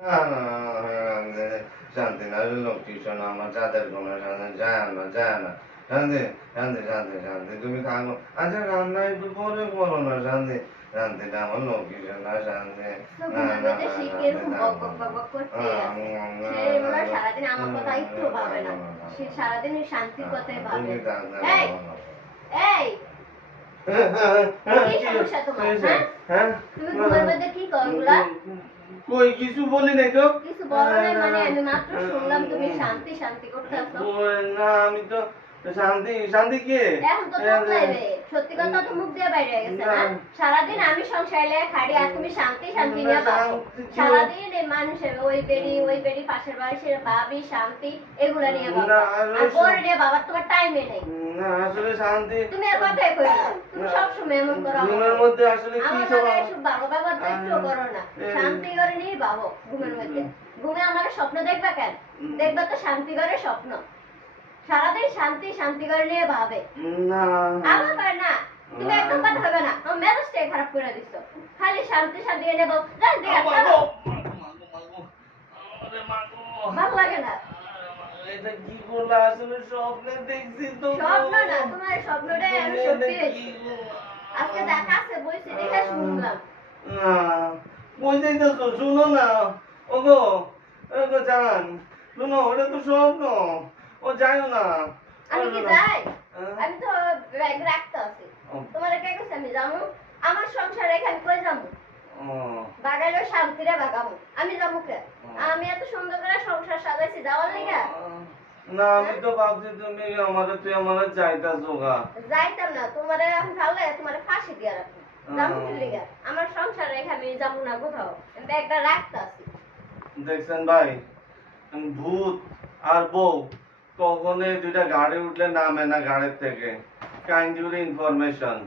না, না, না, শান্তি না, লক্ষ্মী শোনো, আমার চাঁদের কোনো শান্তি যায় না। শান্তি, শান্তি, শান্তি, শান্তি, তুমি থাকো। আচ্ছা, রান্না একটু পরে করো না, শান্তি। শান্তিটা আমার লক্ষ্মী শোনা, শান্তি। না, না, না, শান্তি থাকবো না। সারাদিন আমার কথা একটু ভাবে না, সে সারাদিন ওই শান্তির কথাই ভাবে। তুমি থাকলে এই ভালো না। এই কি সমস্যা তোমার? হ্যাঁ, তুমি ঘুমের মধ্যে কি করো এগুলা? কই কিছু বলি নাই তো। কিছু বলো নাই মানে? আমি মাত্র শুনলাম তুমি শান্তি শান্তি করতেছো। না, আমি তো শান্তি শান্তি কে এখন তো তোকলাইবে, সত্যি কথা তো মুখ দিয়ে বাইরে গেছে না? সারাদিন আমি সংসারে খাড়ি আর তুমি শান্তি শান্তি নিয়ে পাবো। সারাদিন এই মানুষের ওই বেডি পাশের বাড়ির ভাবি শান্তি এগুলা নিয়ে পাবো। আর বড় নিয়ে বাবার তোমার টাইমে নেই। না, আসলে শান্তি তুমি আর কথাই কই না, তুমি সবসময় এমন করো। ঘুমের মধ্যে আসলে কি আমার সব লাগে এসব ভালো ব্যবহার তো একটু করো না। শান্তি করে নিয়ে ভাবো ঘুমের মধ্যে। ঘুমে আমার স্বপ্ন দেখবা কেন? দেখবা তো শান্তি করে স্বপ্ন। সারাদিন শান্তি শান্তি করে নিয়ে ভাবে। না আমার কয় না, তুমি একদম কথা হবে না, আমার মেজাজটাই খারাপ করে দিছো। খালি শান্তি শান্তি এনে বল, যাই দিকে ভালো লাগে না। এটা কি বললা? আসলে স্বপ্নে দেখছি তো। স্বপ্ন না, তোমার স্বপ্নটাই আমি সত্যি হয়েছি। আজকে দেখা আছে বইছি দেখে শুনলাম। না, বুঝতেই তো, শুনো না। ওগো, ওগো জান, শুনো, ওটা তো স্বপ্ন। ও যাইও না। আমি কি যাই? আমি তো ব্যাগ রাখতে আছি। তোমার কে কইছে আমি যাবো? আমার সংসার রেখে আমি কই যাবো? বাগাইলো শান্তিরে বাগাবো। আমি যাবো কে? আমি এত সুন্দর করে সংসার সাজাইছি যাওয়ার লিগা? না, আমি তো ভাবছি তুমি তুই আমারে চাইতাছো গা। যাইতাম না, তোমারে এখন ভালো তোমারে ফাঁসি দিয়া রাখবো। যাবো কি লিগা? আমার সংসার রেখে আমি যাবো না কোথাও। আমি ব্যাগটা রাখতে আছি। দেখছেন ভাই, ভূত আর বউ কখনোই দুইটা গাড়ি উঠলে নামে না গাড়ির থেকে। Kind information.